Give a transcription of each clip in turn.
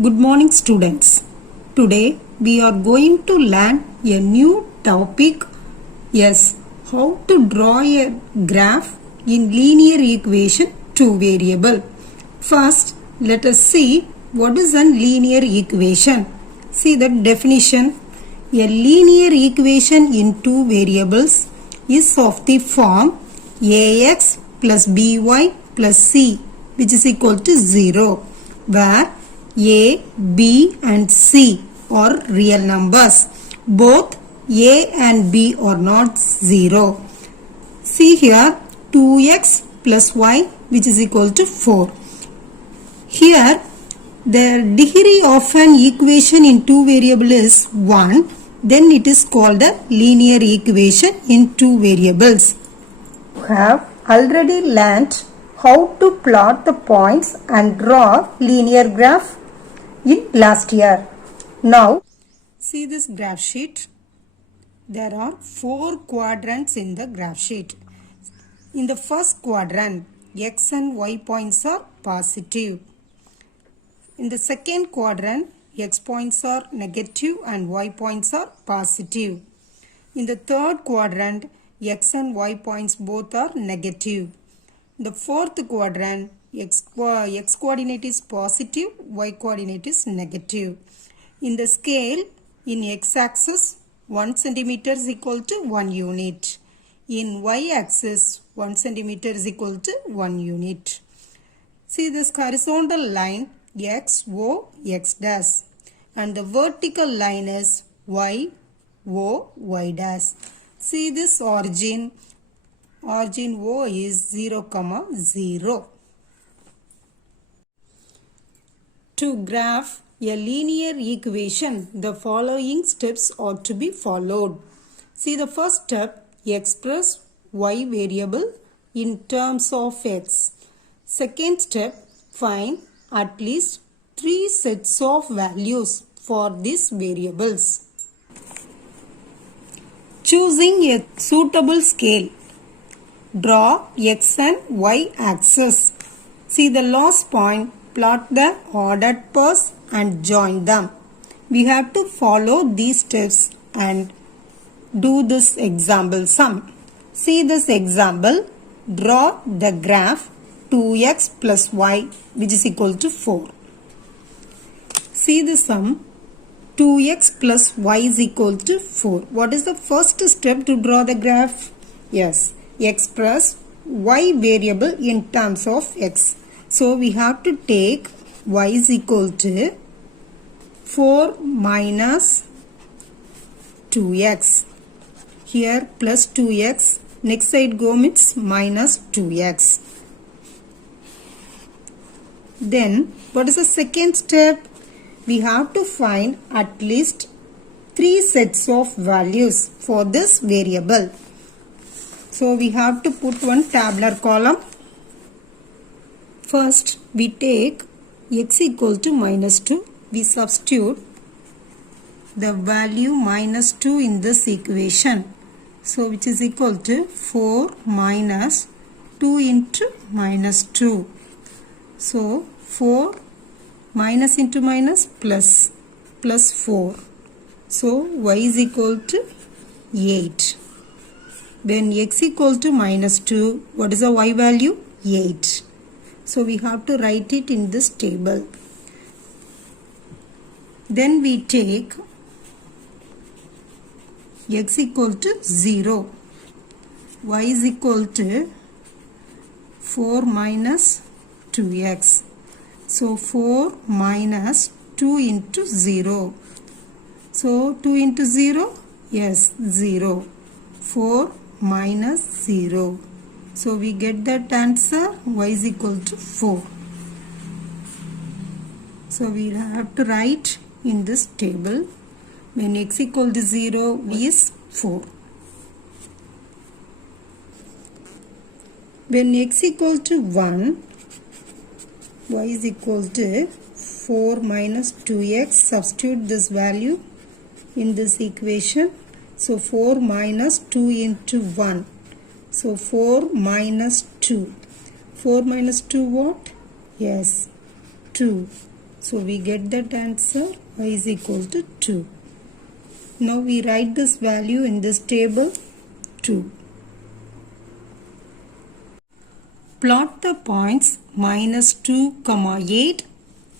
Good morning students. Today we are going to learn a new topic. Yes, how to draw a graph in linear equation two variable. First, let us see what is a linear equation. See the definition. A linear equation in two variables is of the form ax plus by plus c which is equal to 0, where a, b and c are real numbers. Both a and b are not 0. See here 2x plus y which is equal to 4. Here the degree of an equation in two variable is 1. Then it is called a linear equation in two variables. You have already learnt how to plot the points and draw linear graph in last year. Now see this graph sheet. There are 4 quadrants in the graph sheet. In the first quadrant, x and y points are positive. In the second quadrant, x points are negative and y points are positive. In the third quadrant, x and y points both are negative. In the fourth quadrant, x coordinate is positive, y coordinate is negative. In the scale, in x-axis, 1 centimeter is equal to 1 unit. In y-axis, 1 centimeter is equal to 1 unit. See this horizontal line, x, o, x dash. And the vertical line is y, o, y dash. See this origin O is 0, 0. To graph a linear equation, the following steps are to be followed. See the first step, express y variable in terms of x. Second step, find at least 3 sets of values for these variables. Choosing a suitable scale. Draw x and y axis. See the last point, plot the ordered pairs and join them. We have to follow these steps and do this example sum. See this example. Draw the graph 2x plus y which is equal to 4. See the sum. 2x plus y is equal to 4. What is the first step to draw the graph? Yes, express y variable in terms of x. So we have to take y is equal to 4 minus 2x. Here plus 2x. Next side go means minus 2x. Then what is the second step? We have to find at least 3 sets of values for this variable. So we have to put one tabular column. First we take x equal to minus 2. We substitute the value minus 2 in this equation. So which is equal to 4 minus 2 into minus 2. So 4 minus into minus plus 4. So y is equal to 8. When x equal to minus 2, what is the y value? 8. So we have to write it in this table. Then we take x equal to 0. Y is equal to 4 minus 2x. So 4 minus 2 into 0. So 2 into 0? Yes, 0. 4 minus 0. So we get that answer, y is equal to 4. So we have to write in this table, when x equal to 0, y is 4. When x equal to 1, y is equal to 4 minus 2x. Substitute this value in this equation. So 4 minus 2 into 1. So 4 minus 2. 4 minus 2 what? Yes, 2. So we get that answer y is equal to 2. Now we write this value in this table 2. Plot the points minus 2, 8,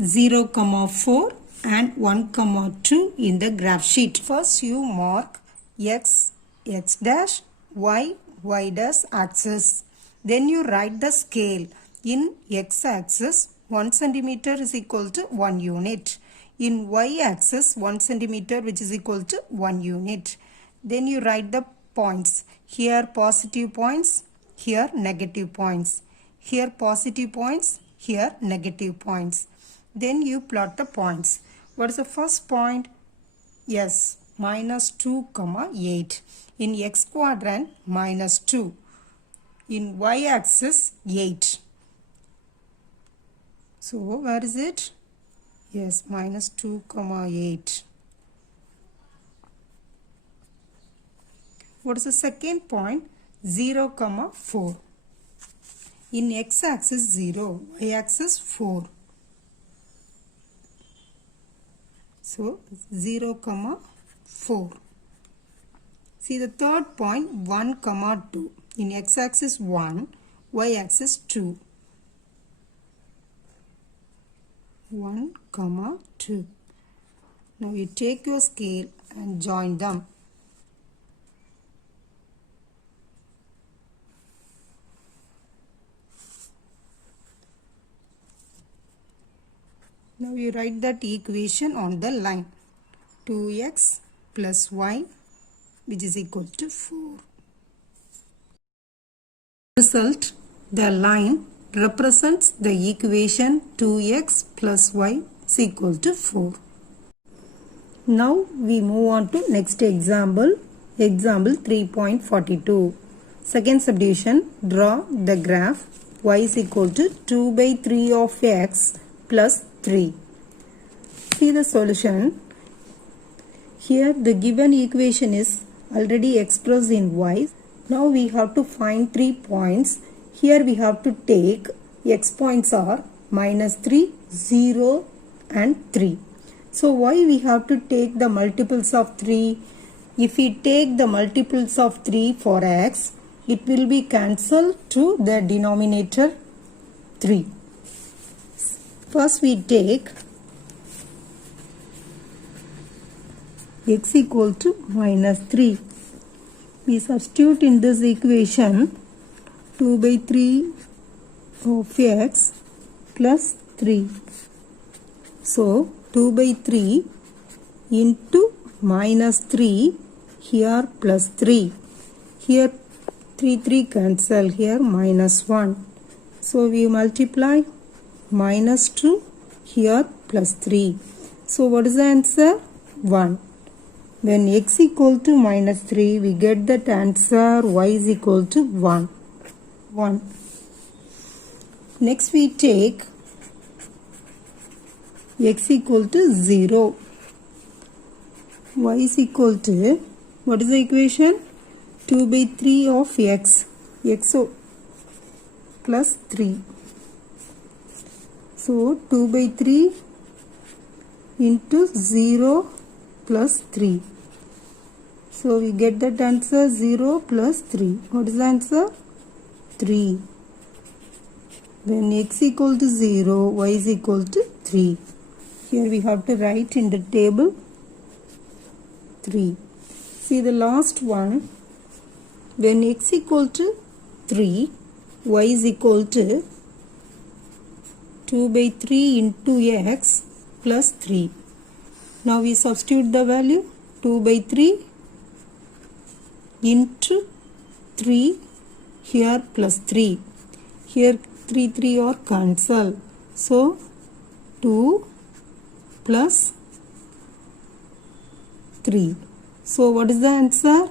0, 4 and 1, 2 in the graph sheet. First you mark x, x dash, y, y dash axis. Then you write the scale. In x axis 1 centimeter is equal to 1 unit. In y axis 1 centimeter which is equal to 1 unit. Then you write the points. Here positive points, here negative points. Here positive points, here negative points. Then you plot the points. What is the first point? Yes, minus 2, 8. In x quadrant, minus 2. In y axis, 8. So, where is it? Yes, minus 2, 8. What is the second point? 0, 4. In x axis 0, y axis 4. So 0, 4. See the third point 1, 2. In x axis 1, y axis 2. 1, 2. Now you take your scale and join them. Now you write that equation on the line. 2x plus y which is equal to 4. Result, the line represents the equation 2x plus y is equal to 4. Now we move on to next example. Example 3.42. Second subdivision, draw the graph y is equal to 2 by 3 of x plus 3. See the solution. Here the given equation is already expressed in y. Now we have to find 3 points. Here we have to take x points are minus 3, 0 and 3. So why we have to take the multiples of 3? If we take the multiples of 3 for x, it will be cancelled to the denominator 3. First we take x equal to minus 3. We substitute in this equation 2 by 3 of x plus 3. So 2 by 3 into minus 3, here plus 3. Here 3 cancel, here minus 1. So we multiply minus 2, here plus 3. So what is the answer? 1. When x equal to minus 3, we get that answer y is equal to 1. 1. Next we take x equal to 0. Y is equal to, what is the equation? 2 by 3 of x. X plus 3. So 2 by 3 into 0 plus 3. So we get that answer 0 plus 3. What is the answer? 3. When x equal to 0, y is equal to 3. Here we have to write in the table 3. See the last one. When x equal to 3, y is equal to 2 by 3 into x plus 3. Now we substitute the value 2 by 3 into 3, here plus 3. Here 3 are cancel. So 2 plus 3. So what is the answer?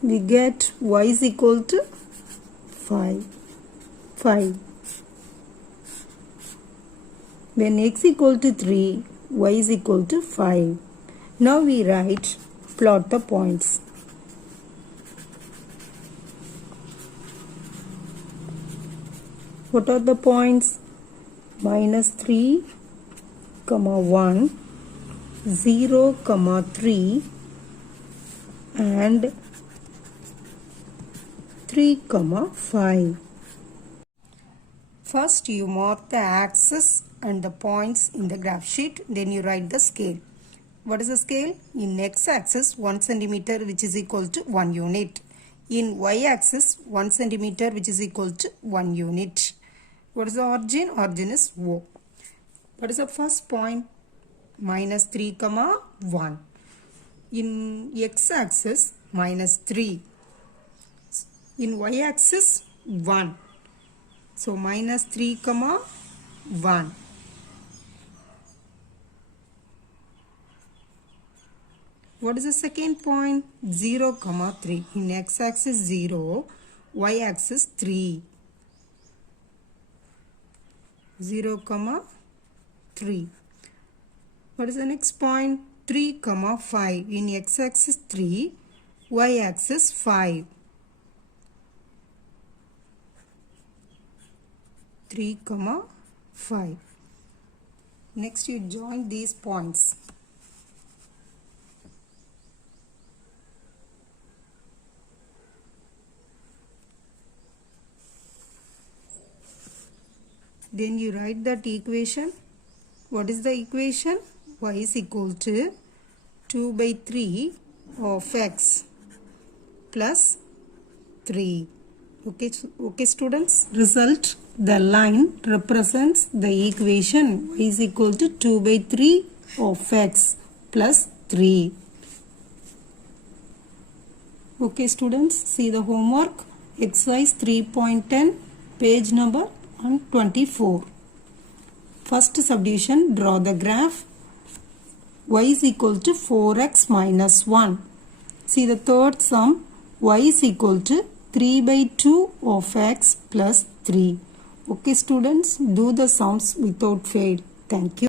We get y is equal to 5. 5. When x equal to 3, y is equal to 5. Now we write, plot the points. What are the points? minus 3, 1, 0, 3 and 3, 5. First you mark the axis and the points in the graph sheet, then you write the scale. What is the scale? In x-axis 1 centimeter, which is equal to 1 unit. In y-axis 1 centimeter, which is equal to 1 unit. What is the origin? Origin is O. What is the first point? Minus 3, 1. In x-axis minus 3. In y-axis 1. So minus 3, 1. What is the second point? 0, 3. In x-axis 0, y-axis 3. 0, 3. What is the next point? 3, 5. In x-axis 3, y-axis 5. 3, 5. Next you join these points. Then you write that equation. What is the equation? Y is equal to 2 by 3 of x plus 3. Okay students. Result. The line represents the equation y is equal to 2 by 3 of x plus 3. Okay students, see the homework. Exercise 3.10, page number 124. First subdivision, draw the graph. Y is equal to 4x minus 1. See the third sum, y is equal to 3 by 2 of x plus 3. Okay students, do the sums without fail. Thank you.